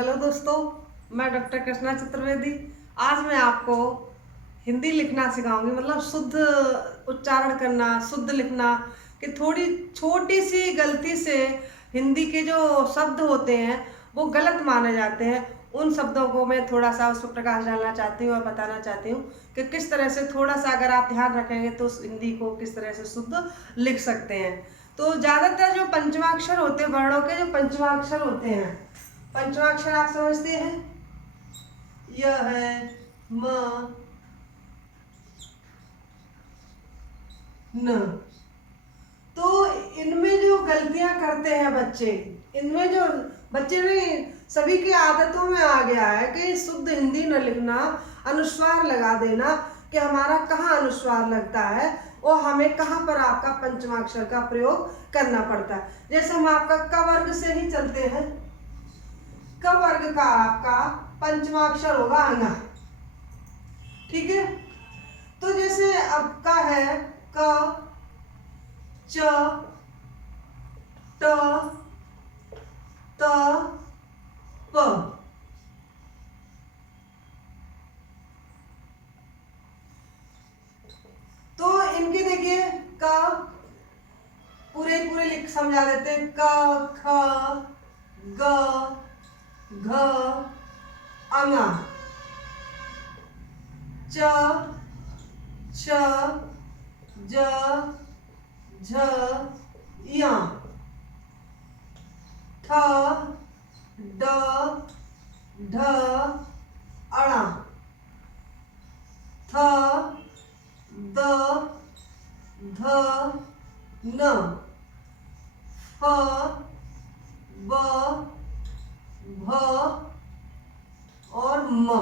Hello दोस्तों, मैं doctor Krishna Chaturvedi. आज मैं आपको हिंदी लिखना सिखाऊंगी, मतलब शुद्ध उच्चारण करना, शुद्ध लिखना। कि थोड़ी छोटी सी गलती से हिंदी के जो शब्द होते हैं वो गलत माने जाते हैं। उन शब्दों को मैं थोड़ा सा उस पर प्रकाश डालना चाहती हूँ और बताना चाहती हूँ कि किस तरह से थोड़ा सा अगर आप ध्यान रखेंगे तो उस हिंदी को किस तरह से शुद्ध लिख सकते हैं। तो ज़्यादातर जो पंचमाक्षर होते हैं, वर्णों के जो पंचमाक्षर होते हैं, पंचमाक्षर आप समझते हैं, यह है म न। तो इनमें जो गलतियां करते हैं बच्चे, इनमें जो बच्चे में सभी की आदतों में आ गया है कि शुद्ध हिंदी न लिखना, अनुस्वार लगा देना, कि हमारा कहाँ अनुस्वार लगता है और हमें कहाँ पर आपका पंचमाक्षर का प्रयोग करना पड़ता है। जैसे हम आपका क वर्ग से ही चलते हैं, क वर्ग का आपका पंचमाक्षर होगा अंगा, ठीक है। तो जैसे अब का है क, च, ट, त, प। तो इनके देखिए क पूरे पूरे लिख समझा देते हैं, क, ख, ग, घ, अंगा, च, छ, ज, झ, या, ठ, ड, ढ, अणा, थ, द, ध, न, फ, ब, भ और म।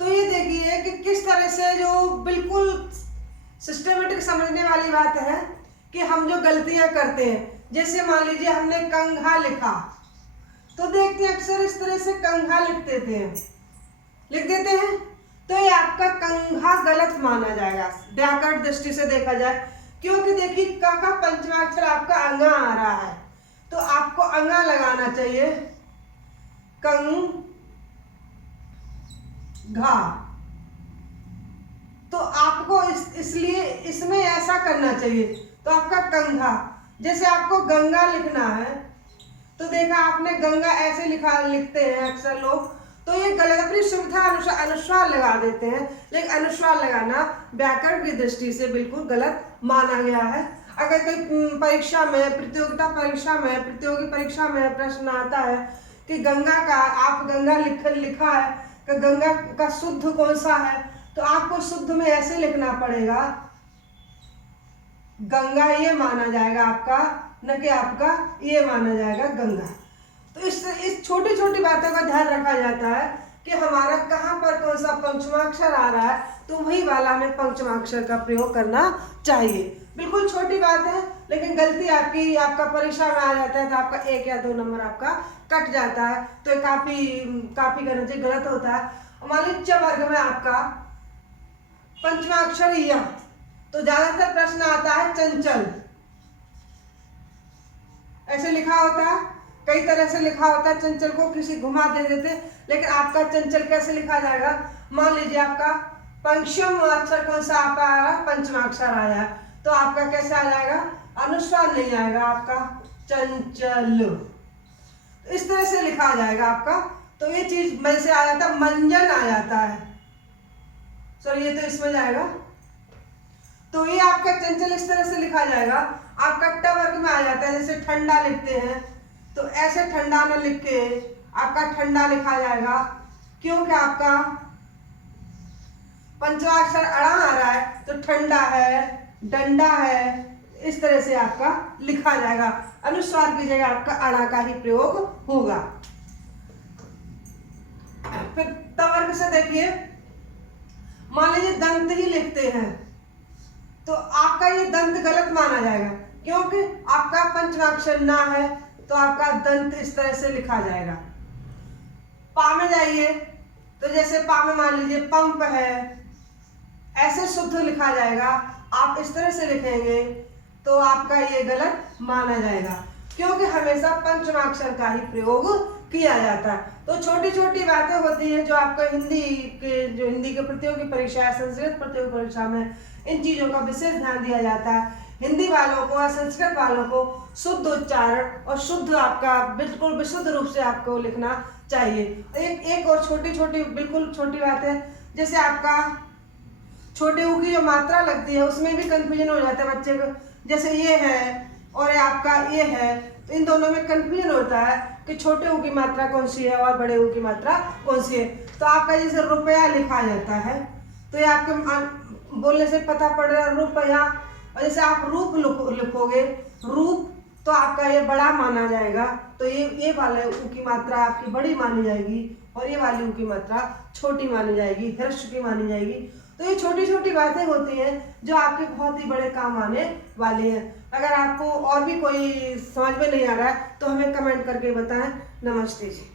तो ये देखिए कि किस तरह से जो बिल्कुल सिस्टमेटिक समझने वाली बात है कि हम जो गलतियां करते हैं, जैसे मान लीजिए हमने कंघा लिखा, तो देखते हैं अक्सर इस तरह से कंघा लिख देते हैं, तो ये आपका कंघा गलत माना जाएगा व्याकरण दृष्टि से देखा जाए। क्योंकि देखिए क का पंचमाक्षर आपका अंगा आ रहा है, तो आपको अंगा लगाना चाहिए, घा। तो आपको इसलिए इसमें ऐसा करना चाहिए, तो आपका कंघा। जैसे आपको गंगा लिखना है, तो देखा आपने गंगा ऐसे लिखते हैं अक्सर लोग, तो ये गलत, अपनी सुविधा अनुसार अनुस्वार लगा देते हैं, लेकिन अनुस्वार लगाना व्याकरण की दृष्टि से बिल्कुल गलत माना गया है। अगर कोई परीक्षा में, प्रतियोगी परीक्षा में प्रश्न आता है कि गंगा का, आप गंगा लिखा है कि गंगा का शुद्ध कौन सा है, तो आपको शुद्ध में ऐसे लिखना पड़ेगा, गंगा ये माना जाएगा आपका, न कि आपका ये माना जाएगा गंगा। तो इस छोटी छोटी बातों का ध्यान रखा जाता है कि हमारा कहाँ पर कौन सा पंचमाक्षर आ रहा है, तो वही वाला हमें पंचमाक्षर का प्रयोग करना चाहिए। बिल्कुल छोटी बात है, लेकिन गलती आपका परीक्षा में आ जाता है तो आपका 1 या 2 नंबर आपका कट जाता है, तो ये काफी करना चाहिए, गलत होता है। मान लीजिए च वर्ग में आपका पंचमाक्षर या, तो ज्यादातर प्रश्न आता है चंचल, ऐसे लिखा होता है, कई तरह से लिखा होता है, चंचल को किसी घुमा दे देते, लेकिन आपका चंचल कैसे लिखा जाएगा। मान लीजिए आपका पंचम अक्षर कौन सा आपका आ रहा है, पंचमाक्षर आ जाए, तो आपका कैसे आ जाएगा, अनुस्वार नहीं आएगा आपका, चंचल, इस तरह से लिखा जाएगा आपका। तो ये चीज मन से आ जाता है, मंजन आ जाता है, सॉरी ये तो इसमें जाएगा, तो ये आपका चंचल इस तरह से लिखा जाएगा। आपका ट वर्ग में आ जाता है, जैसे ठंडा लिखते हैं, तो ऐसे ठंडा न लिख के आपका ठंडा लिखा जाएगा, क्योंकि आपका पंचमाक्षर अड़ा आ रहा है, तो ठंडा है, डंडा है, इस तरह से आपका लिखा जाएगा, अनुस्वार की जगह आपका अड़ा का ही प्रयोग होगा। फिर त वर्ग से देखिए, मान लीजिए दंत ही लिखते हैं, तो आपका ये दंत गलत माना जाएगा, क्योंकि आपका पंचमाक्षर ना है, तो आपका दंत इस तरह से लिखा जाएगा। पा में जाइए, तो जैसे पा में मान लीजिए पंप है, ऐसे शुद्ध लिखा जाएगा, आप इस तरह से लिखेंगे तो आपका ये गलत माना जाएगा, क्योंकि हमेशा पंचमाक्षर का ही प्रयोग किया जाता है। तो छोटी छोटी बातें होती हैं जो आपको हिंदी के प्रतियोगी परीक्षा या संस्कृत प्रतियोगी परीक्षा में इन चीजों का विशेष ध्यान दिया जाता है। हिंदी वालों को या संस्कृत वालों को शुद्ध उच्चारण और शुद्ध आपका बिल्कुल विशुद्ध रूप से आपको लिखना चाहिए। एक और छोटी छोटी बिल्कुल छोटी बात है, जैसे आपका छोटे ऊ की जो मात्रा लगती है उसमें भी कंफ्यूजन हो जाता है बच्चे को। जैसे ये है और आपका ये है, तो इन दोनों में कंफ्यूजन होता है कि छोटे ऊ की मात्रा कौन सी है और बड़े ऊ की मात्रा कौन सी है। तो आपका जैसे रुपया लिखा जाता है तो ये आपके बोलने से पता पड़ रहा है रुपया, और जैसे आप रूप लिखोगे रूप तो आपका ये बड़ा माना जाएगा, तो ये वाले ऊ की मात्रा आपकी बड़ी मानी जाएगी और ये वाली ऊ की मात्रा छोटी मानी जाएगी, ह्रस्व की मानी जाएगी। तो ये छोटी छोटी बातें होती हैं जो आपके बहुत ही बड़े काम आने वाली हैं। अगर आपको और भी कोई समझ में नहीं आ रहा है तो हमें कमेंट करके बताएं। नमस्ते जी।